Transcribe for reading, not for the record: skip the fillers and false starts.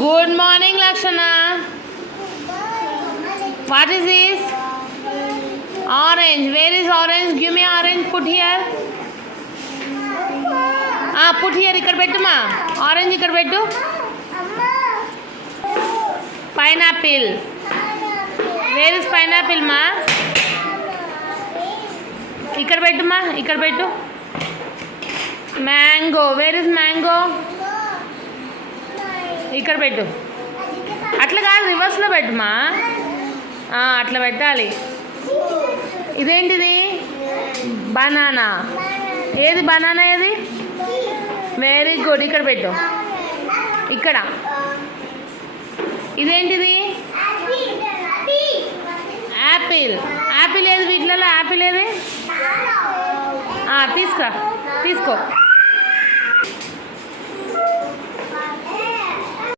Good morning, Lakshana. What is this? Orange. Where is orange? Give me orange. Put here. Put here. ఇక్కడ పెట్టుమా. Orange ఇక్కడ పెట్టు. Pineapple. Where is pineapple, ma? ఇక్కడ పెట్టుమా. ఇక్కడ పెట్టు. Mango. Where is mango? ఇక్కడ పెట్టు. అట్లా కాదు, రివర్స్లో పెట్టుమా. అట్లా పెట్టాలి. ఇదేంటిది? బనానా. ఏది బనానా? ఏది? Very good. ఇక్కడ పెట్టు. ఇక్కడ. ఇదేంటిది? యాపిల్. యాపిల్ ఏది? వీటిలలో యాపిల్ ఏది? తీసుకో.